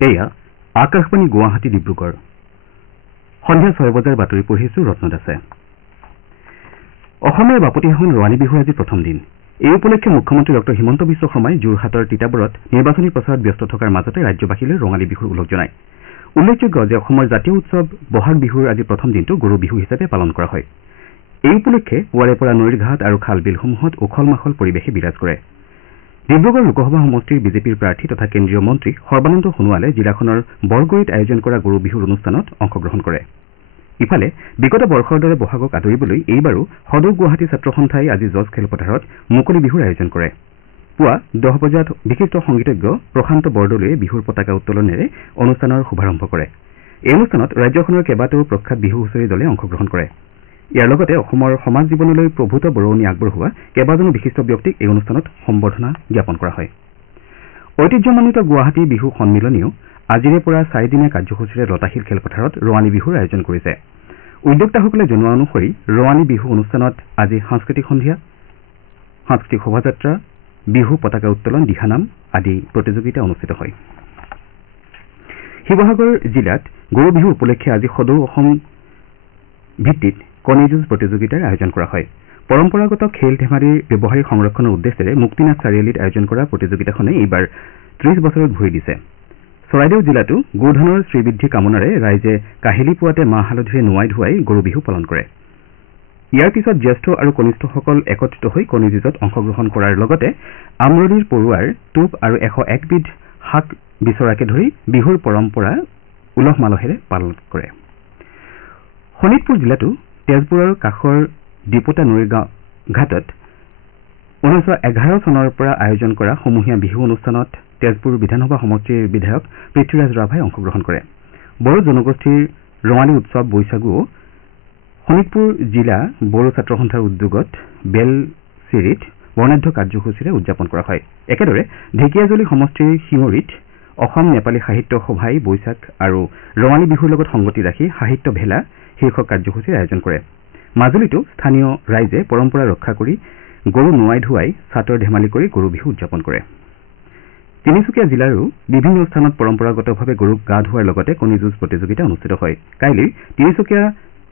এয়া আকাশবাণী গুৱাহাটী ডিব্ৰুগড় সন্ধিয়া 6 বজাৰ বাতৰি পঢ়িছো ৰত্ন দাসে অসমৰ বাপতিসাহোন ৰঙালী বিহুৰ আজি প্ৰথম দিন এই উপলক্ষে মুখ্যমন্ত্ৰী ডক্টৰ হিমন্ত বিশ্ব শৰ্মাই যোৰহাটৰ তিতাবৰত নিৰ্বাচনী প্ৰচাৰত ব্যস্ত থকাৰ মাজতে ৰাজ্যবাসীলৈ ৰঙালী বিহুৰ ওলগ জনায় উল্লেখযোগ্য যে অসমৰ জাতীয় উৎসৱ বহাগ বিহুৰ আজি প্ৰথম দিনটো গৰু বিহু হিচাপে পালন কৰা হয় এই উপলক্ষে পুৱাৰে পৰা নৈৰ ঘাট আৰু খাল বিলসমূহত উখল মাখল পৰিৱেশে বিৰাজ কৰে ডিব্ৰুগড় লোকসভা সমষ্টিৰ বিজেপিৰ প্ৰাৰ্থী তথা কেন্দ্ৰীয় মন্ত্ৰী সৰ্বানন্দ সোণোৱালে জিলাখনৰ বৰগুৰিত আয়োজন কৰা গৰু বিহুৰ অনুষ্ঠানত অংশগ্ৰহণ কৰে ইফালে বিগত বৰ্ষৰ দৰে বহাগক আদৰিবলৈ এইবাৰো সদৌ গুৱাহাটী ছাত্ৰ সন্থাই আজি জজ খেলপথাৰত মুকলি বিহুৰ আয়োজন কৰে পুৱা 10 বজাত বিশিষ্ট সংগীতজ্ঞ প্ৰশান্ত বৰদলৈয়ে বিহুৰ পতাকা উত্তোলনেৰে অনুষ্ঠানৰ শুভাৰম্ভ কৰে এই অনুষ্ঠানত ৰাজ্যখনৰ কেইবাটাও প্ৰখ্যাত বিহু হুঁচৰি দলে অংশগ্ৰহণ কৰে ইয়াৰ লগতে অসমৰ সমাজ জীৱনলৈ প্ৰভূত বৰঙণি আগবঢ়োৱা কেইবাজনো বিশিষ্ট ব্যক্তিক এই অনুষ্ঠানত সম্বৰ্ধনা জ্ঞাপন কৰা হয় ঐতিহ্যমণ্ডিত গুৱাহাটী বিহু সন্মিলনীয়েও আজিৰে পৰা 4 দিনীয়া কাৰ্যসূচীৰে লতাশিল খেলপথাৰত ৰঙালী বিহুৰ আয়োজন কৰিছে উদ্যোক্তাসকলে জনোৱা অনুসৰি ৰঙালী বিহু অনুষ্ঠানত আজি সাংস্কৃতিক সন্ধিয়া সাংস্কৃতিক শোভাযাত্ৰা বিহু পতাকা উত্তোলন দিহানাম আদি প্ৰতিযোগিতা অনুষ্ঠিত হয় শিৱসাগৰ জিলাত গৰু বিহু উপলক্ষে আজি সদৌ অসম ভিত্তিত কণী যুঁজ প্ৰতিযোগিতাৰ আয়োজন কৰা হয় পৰম্পৰাগত খেল ধেমালিৰ ব্যৱহাৰিক সংৰক্ষণৰ উদ্দেশ্যেৰে মুক্তিনাথ চাৰিআলিত আয়োজন কৰা প্ৰতিযোগিতাখনে এইবাৰ 30 বছৰত ভৰি দিছে চৰাইদেউ জিলাতো গোধানৰ শ্ৰীবৃদ্ধি কামনাৰে ৰাইজে কাহিলী পুৱাতে মাহ হালধিৰে নোৱাই ধুৱাই গৰু বিহু পালন কৰে ইয়াৰ পিছত জ্যেষ্ঠ আৰু কনিষ্ঠসকল একত্ৰিত হৈ কণী যুঁজত অংশগ্ৰহণ কৰাৰ লগতে আমৰলিৰ পৰুৱাৰ টোপ আৰু 101 বিধ শাক বিচৰাকে ধৰি বিহুৰ পৰম্পৰা উলহ মালহেৰে পালন কৰে শোণিতপুৰ জিলাতো তেজপুৰৰ কাষৰ ডিপোটা নৈৰ ঘাটত 1911 চনৰ পৰা আয়োজন কৰা সমূহীয়া বিহু অনুষ্ঠানত তেজপুৰ বিধানসভা সমষ্টিৰ বিধায়ক পৃথ্বীৰাজ ৰাভাই অংশগ্ৰহণ কৰে বড়ো জনগোষ্ঠীৰ ৰঙালী উৎসৱ বৈশাগুও শোণিতপুৰ জিলা বড়ো ছাত্ৰ সন্থাৰ উদ্যোগত বেলচিৰিত বৰ্ণাঢ্য কাৰ্যসূচীৰে উদযাপন কৰা হয় একেদৰে ঢেকিয়াজুলি সমষ্টিৰ শিঙৰিত অসম নেপালী সাহিত্য সভাই বৈশাখ আৰু ৰঙালী বিহুৰ লগত সংগতি ৰাখি সাহিত্য ভেলা শীৰ্ষক কাৰ্যসূচীৰ আয়োজন কৰে মাজুলীতো স্থানীয় ৰাইজে পৰম্পৰা ৰক্ষা কৰি গৰু নোৱাই ধুৱাই ছাতৰ ধেমালি কৰি গৰু বিহু উদযাপন কৰে তিনিচুকীয়া জিলাৰো বিভিন্ন স্থানত পৰম্পৰাগতভাৱে গৰুক গা ধুৱাৰ লগতে কণী যুঁজ প্ৰতিযোগিতা অনুষ্ঠিত হয় কাইলৈ তিনিচুকীয়া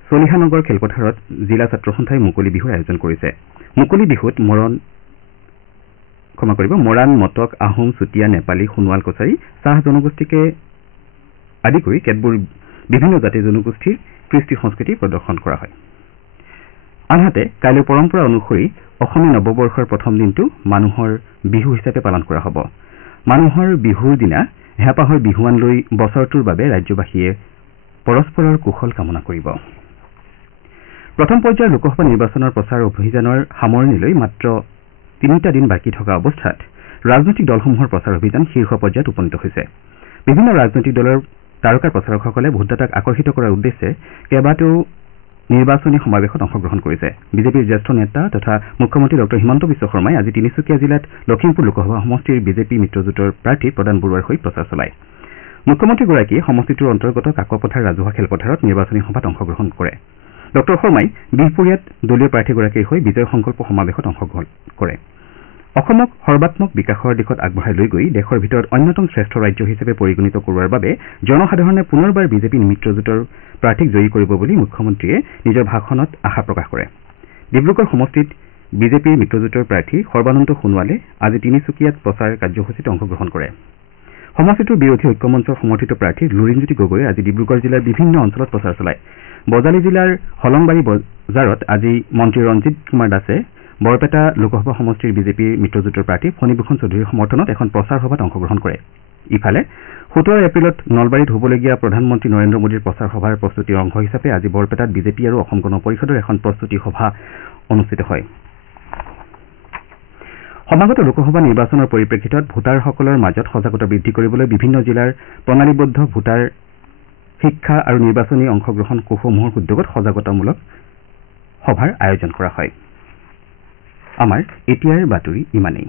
চলিহানগৰ খেলপথাৰত জিলা ছাত্ৰ সন্থাই মুকলি বিহুৰ আয়োজন কৰিছে মুকলি বিহুত মৰাণ মটক আহোম চুতীয়া নেপালী সোণোৱাল কছাৰী চাহ জনগোষ্ঠীকে আদি কৰি কেতবোৰ বিভিন্ন জাতি জনগোষ্ঠীৰ কৃষ্টি সংস্কৃতি প্ৰদৰ্শন কৰা হয় আনহাতে কাইলৈ পৰম্পৰা অনুসৰি অসমীয়া নৱবৰ্ষৰ প্ৰথম দিনটো মানুহৰ বিহু হিচাপে পালন কৰা হ'ব মানুহৰ বিহুৰ দিনা হেঁপাহৰ বিহুৱান লৈ বছৰটোৰ বাবে ৰাজ্যবাসীয়ে পৰস্পৰৰ কুশল কামনা কৰিব প্ৰথম পৰ্যায়ৰ লোকসভা নিৰ্বাচনৰ প্ৰচাৰ অভিযানৰ সামৰণিলৈ মাত্ৰ 3টা দিন বাকী থকা অৱস্থাত ৰাজনৈতিক দলসমূহৰ প্ৰচাৰ অভিযান শীৰ্ষ পৰ্যায়ত উপনীত হৈছে বিভিন্ন ৰাজনৈতিক দলৰ তাৰকা প্ৰচাৰকসকলে ভোটদাতাক আকৰ্ষিত কৰাৰ উদ্দেশ্যে কেইবাটাও নিৰ্বাচনী সমাৱেশত অংশগ্ৰহণ কৰিছে বিজেপিৰ জ্যেষ্ঠ নেতা তথা মুখ্যমন্ত্ৰী ডক্টৰ হিমন্ত বিশ্ব শৰ্মাই আজি তিনিচুকীয়া জিলাত লখিমপুৰ লোকসভা সমষ্টিৰ বিজেপি মিত্ৰজোঁটৰ প্ৰাৰ্থী প্ৰদান বৰুৱাৰ হৈ প্ৰচাৰ চলায় মুখ্যমন্ত্ৰীগৰাকীয়ে সমষ্টিটোৰ অন্তৰ্গত কাকপথাৰ ৰাজহুৱা খেলপথাৰত নিৰ্বাচনী সভাত অংশগ্ৰহণ কৰে ডক্টৰ শৰ্মাই বিহপুৰীয়াত দলীয় প্ৰাৰ্থীগৰাকীৰ হৈ বিজয় সংকল্প সমাৱেশত অংশগ্ৰহণ কৰে অসমক সৰ্বাত্মক বিকাশৰ দিশত আগবঢ়াই লৈ গৈ দেশৰ ভিতৰত অন্যতম শ্ৰেষ্ঠ ৰাজ্য হিচাপে পৰিগণিত কৰোৱাৰ বাবে জনসাধাৰণে পুনৰবাৰ বিজেপি মিত্ৰজোঁটৰ প্ৰাৰ্থীক জয়ী কৰিব বুলি মুখ্যমন্ত্ৰীয়ে নিজৰ ভাষণত আশা প্ৰকাশ কৰে ডিব্ৰুগড় সমষ্টিত বিজেপিৰ মিত্ৰজোঁটৰ প্ৰাৰ্থী সৰ্বানন্দ সোণোৱালে আজি তিনিচুকীয়াত প্ৰচাৰ কাৰ্যসূচীত অংশগ্ৰহণ কৰে সমষ্টিটোৰ বিৰোধী ঐক্যমঞ্চৰ সমৰ্থিত প্ৰাৰ্থী লুৰিণজ্যোতি গগৈয়ে আজি ডিব্ৰুগড় জিলাৰ বিভিন্ন অঞ্চলত প্ৰচাৰ চলায় বজালী জিলাৰ হলংবাৰী বজাৰত আজি মন্ত্ৰী ৰঞ্জিত কুমাৰ দাসে বৰপেটা লোকসভা সমষ্টিৰ বিজেপিৰ মিত্ৰজোঁটৰ প্ৰাৰ্থী ফণীভূষণ চৌধুৰীৰ সমৰ্থনত এখন প্ৰচাৰ সভাত অংশগ্ৰহণ কৰে ইফালে 17 এপ্ৰিলত নলবাৰীত হ'বলগীয়া প্ৰধানমন্ত্ৰী নৰেন্দ্ৰ মোদীৰ প্ৰচাৰ সভাৰ প্ৰস্তুতিৰ অংশ হিচাপে আজি বৰপেটাত বিজেপি আৰু অসম গণ পৰিষদৰ এখন প্ৰস্তুতি সভা অনুষ্ঠিত হয় সমাগত লোকসভা নিৰ্বাচনৰ পৰিপ্ৰেক্ষিতত ভোটাৰসকলৰ মাজত সজাগতা বৃদ্ধি কৰিবলৈ বিভিন্ন জিলাৰ প্ৰণালীবদ্ধ ভোটাৰ শিক্ষা আৰু নিৰ্বাচনী অংশগ্ৰহণ কোষসমূহৰ উদ্যোগত সজাগতামূলক সভাৰ আয়োজন কৰা হয় আমাৰ এতিয়াৰ বাতৰি ইমানেই